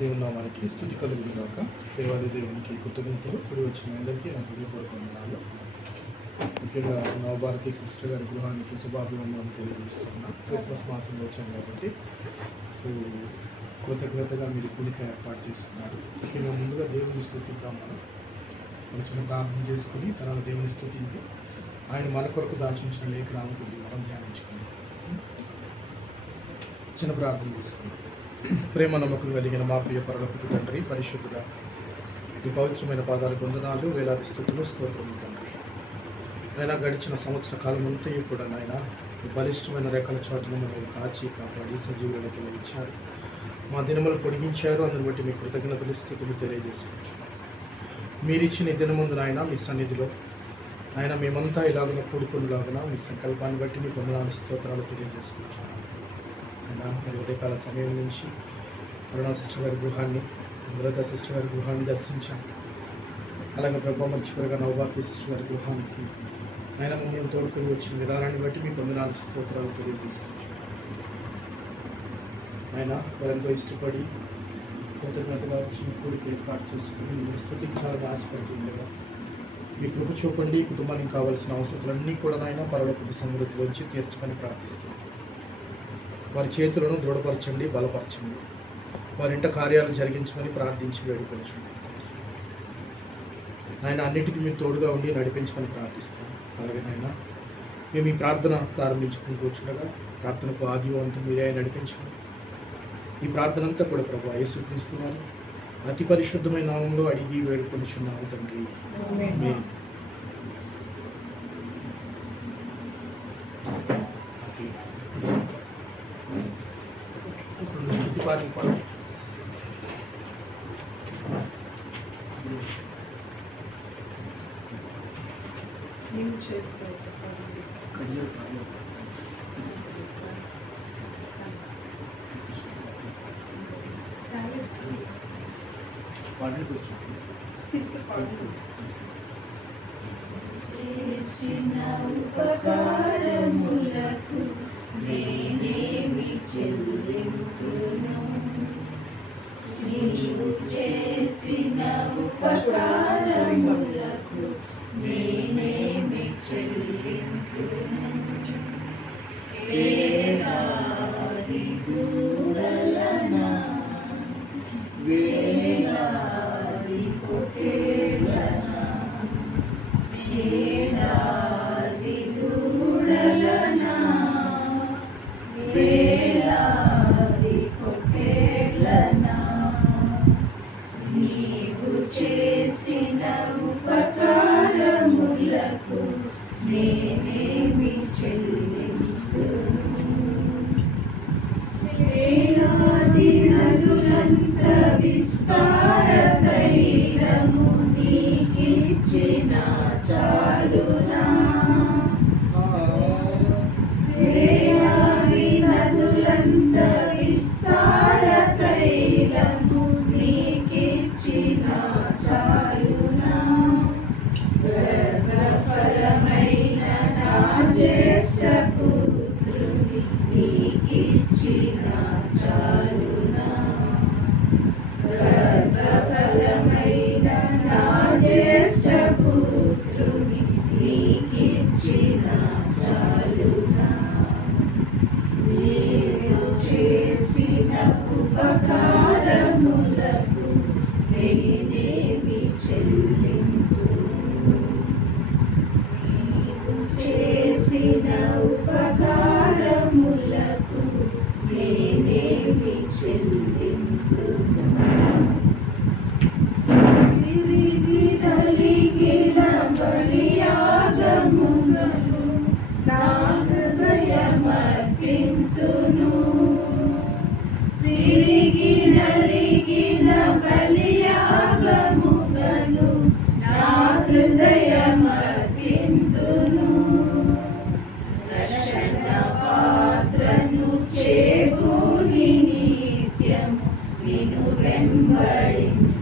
దేవుని నామానికి స్తుతి కలుగును గాక. దేవాది దేవునికి కృతజ్ఞతలు. ఇప్పుడు వచ్చిన అందరికీ నా హృదయపూర్వక వందనాలు. ముఖ్యంగా నవభారతి సిస్టర్ గారి గృహానికి శుభాభివందనం తెలియజేస్తున్నా. క్రిస్మస్ మాసంలో వచ్చాం కాబట్టి కృతజ్ఞతగా మీరు కూడిక ఏర్పాటు చేస్తున్నారు. ముఖ్యంగా ముందుగా దేవుని స్తుతిద్దాం. మనం వచ్చిన ప్రార్థన చేసుకుని తర్వాత దేవుని స్తుతించి ఆయన మన కొరకు దాచించిన లేఖనాలను కొద్దిగా మనం ధ్యానించుకుందాం. చిన్న ప్రార్థన చేసుకుందాం. ప్రేమ నమ్మకం కలిగిన మా ప్రియ పరలోకపు తండ్రి, పరిశుద్ధుడా ఈ పవిత్రమైన పాదాలకు వందనాలు, వేలాది స్తుతులు, స్తోత్రములు తండ్రి. అయినా గడిచిన సంవత్సర కాలం అంతయు కూడా నాయన ఈ బలిష్టమైన రేఖల చోటను మమ్మల్ని కాచి కాపాడి సజీవులకు ఇచ్చారు. మా దినములు పొడిగించారు. అందుని బట్టి మీ కృతజ్ఞతలు, స్తుతులు తెలియజేసుకోవచ్చు. మీరిచ్చిన ఈ దినముందు నాయన మీ సన్నిధిలో ఆయన మేమంతా ఇలాగున కూడుకునేలాగున మీ సంకల్పాన్ని బట్టి మీకు వందనాలు, స్తోత్రాలు తెలియజేసుకోవచ్చు. అయినా మరి ఉదయకాల సమయం నుంచి అరుణా సిస్టర్ గారి గృహాన్ని, భద్రతా సిస్టర్ గారి గృహాన్ని దర్శించాం. అలాగే ప్రభా మర్చిపోయిగా నవభారతి సిస్టర్ గారి గృహానికి ఆయన మమ్మల్ని తోడుకొని వచ్చిన విధానాన్ని బట్టి మీకు వందనాలు, స్తోత్రాలు తెలియజేసుకోవచ్చు. ఆయన వారెంతో ఇష్టపడి కృతజ్ఞతగా వచ్చిన కూడికి ఏర్పాటు చేసుకుని మీరు స్తుతించాలని ఆశపడుతుండగా మీ కృప చూపండి. కుటుంబానికి కావాల్సిన అవసరాలన్నీ కూడా నాయన పరలోకపు సమృద్ధిలోంచి తీర్చమని ప్రార్థిస్తున్నాం. వారి చేతులను దృఢపరచండి, బలపరచండి. వారింట కార్యాలు జరిగించమని ప్రార్థించి వేడుకొనిచున్నాం. ఆయన అన్నిటికీ మీరు తోడుగా ఉండి నడిపించమని ప్రార్థిస్తున్నాం. అలాగే నాయన మేము ఈ ప్రార్థన ప్రారంభించుకుని కూర్చుండగా ప్రార్థనకు ఆది అంతా మీరే నడిపించమని ఈ ప్రార్థన అంతా కూడా ప్రభు యేసుక్రీస్తు వారు అతి పరిశుద్ధమైన నామంలో అడిగి వేడుకొనిచున్నాము తండ్రి. ఆమేన్. చేసిన ఉపకారములకు నేనేమి చెల్లింతును? నీవు చేసిన ఉపకారములకు నేనేమి చెల్లింతును? వేలాది దూడలనా, వేలాది పొట్టేళ్లనా, వేలాది దూడలనా, వేలాది పొట్టేళ్లనా, నీవు చేసిన ఉపకారములకు నేనేమి చెల్లింతును? వేలాది నదులంత విస్తార తైలము నీకిచ్చిన చాలునా? వేలాది నదులంత విస్తార తైలము నీకిచ్చిన చాలునా? గర్భఫలమైన నా జ్యేష్ఠ పుత్రుని నీకిచ్చిన చాలునా? గర్భఫలమైన నా జ్యేష్ఠ పుత్రుని నీకిచ్చిన చాలునా? నేను చేసిన ఉపకారములకు నేనేమి చెల్లింతును? నీవు చేసిన ఉపకారములకు నేనేమి చెల్లింతును? తిరిగి నలిగిన బలియాగములను నా హృదయమర్పింతును. తిరిగి నలిగిన బలియాగములను నా హృదయమర్పింతును. రక్షణ పాత్రను చేకూరి నిత్యము నిన్ను వెంబడించెదను.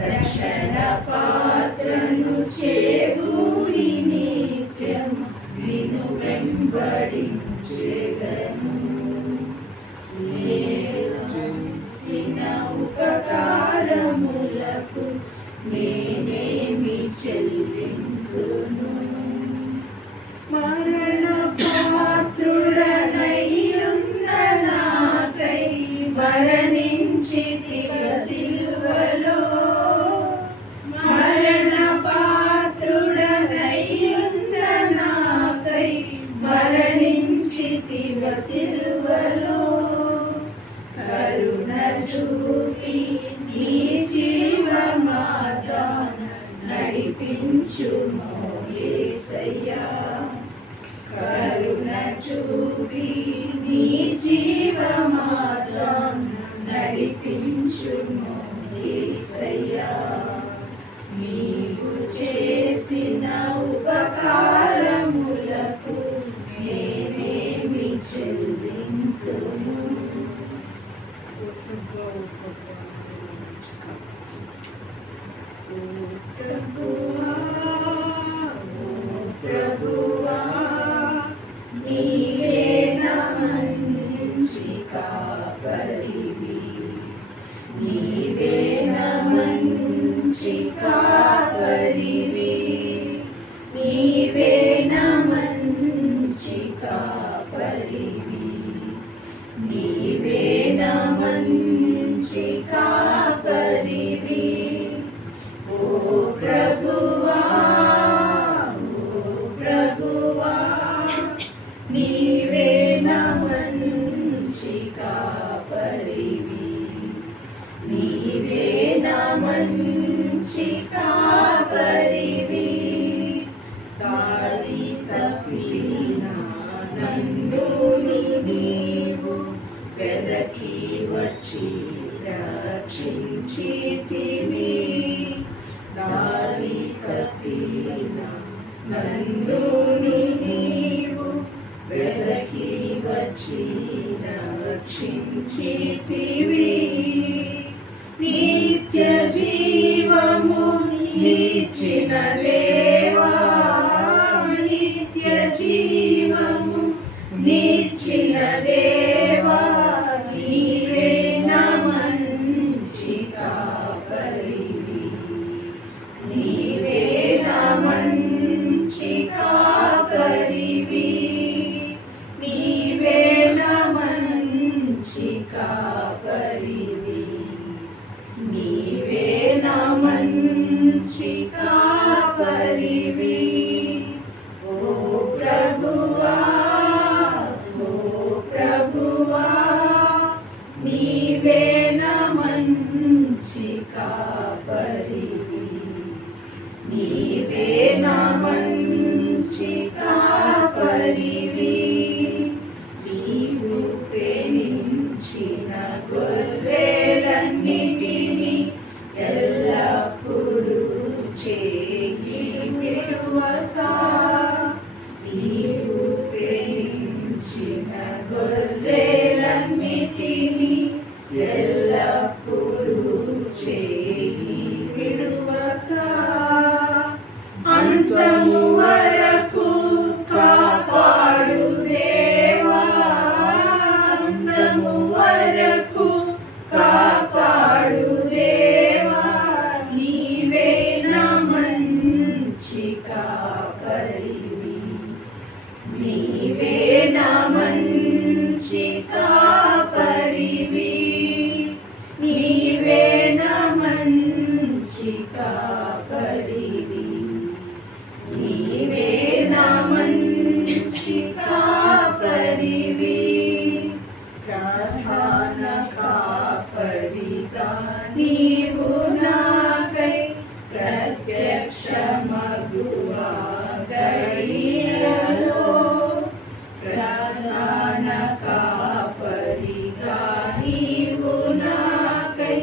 రక్షణ పాత్రను చేకూరి నిత్యము నిన్ను వెంబడించెదను. నేను మరణించితివ సిలువలో మరణ పాత్రుడనయ్యున్న నాకై మరణించితివ సిలువలో కరుణ చూపి నీ జీవ మార్గాన నడిపించుమో యేసయ్యా కరుణ చూపి నీ జీవ మార్గాన నడిపించుమో యేసయ్యా నీవు చేసిన ఉపకారములకు నేనేమి చెల్లింతును ప్రభువా నీవే నా మంచి కాపరివి నీవే నా మంచి కాపరివి నీవే నా మంచి కాపరివి నీవే నా మంచి కాపరివి ఓ ప్రభువా నీవే నా మంచి కాపరివి నీవే నా మంచి కాపరివి దారి తప్పిన నన్ను నీవు వెదకి వచ్చి రక్షించితివి దారి తప్పిన నన్ను నీవు వెదకి వచ్చి రక్షించితివి నిత్య జీవము నిచ్చిన దేవా నిత్య జీవము నిచ్చిన దేవా నీవే నా మంచి కాపరివి నీవే నా మంచి కాపరివి నీవే నా మంచి కాపరివి నీవే నా మంచి కాపరివి ఓ ప్రభువా నీవే నా మంచి కాపరివి నీవే నా మంచి కాపరివి నీవు ప్రేమించిన గొర్రెలన్నిటిని ఎల్లప్పుడూ చేయి విడువక నీవు ప్రేమించిన గొర్రెలన్నిటిని ఎల్లప్పుడూ చేయి విడువక అంతము వరకు కాపాడు దేవా అంతము వరకు కాపాడు దేవా నీవే నా మంచి కాపరివి నీవే నా మంచి కాపరివి నీవే నా మంచి కాపరివి నీవే నా మంచి కాపరివి ప్రధాన కాపరిగా నీవు నాకై ప్రత్యక్షమగువా గడియలో ప్రధాన కాపరిగా నీవు నాకై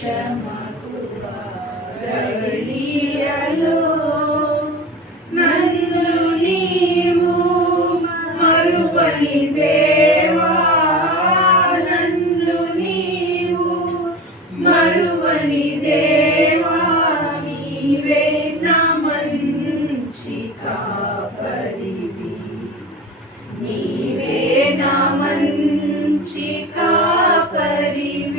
ప్రత్యక్షమగువా గడియలో నన్ను నీవు మరువని దేవా నన్ను నీవు మరువని దేవా నీవే నా మంచి కాపరివి నీవే నా మంచి కాపరివి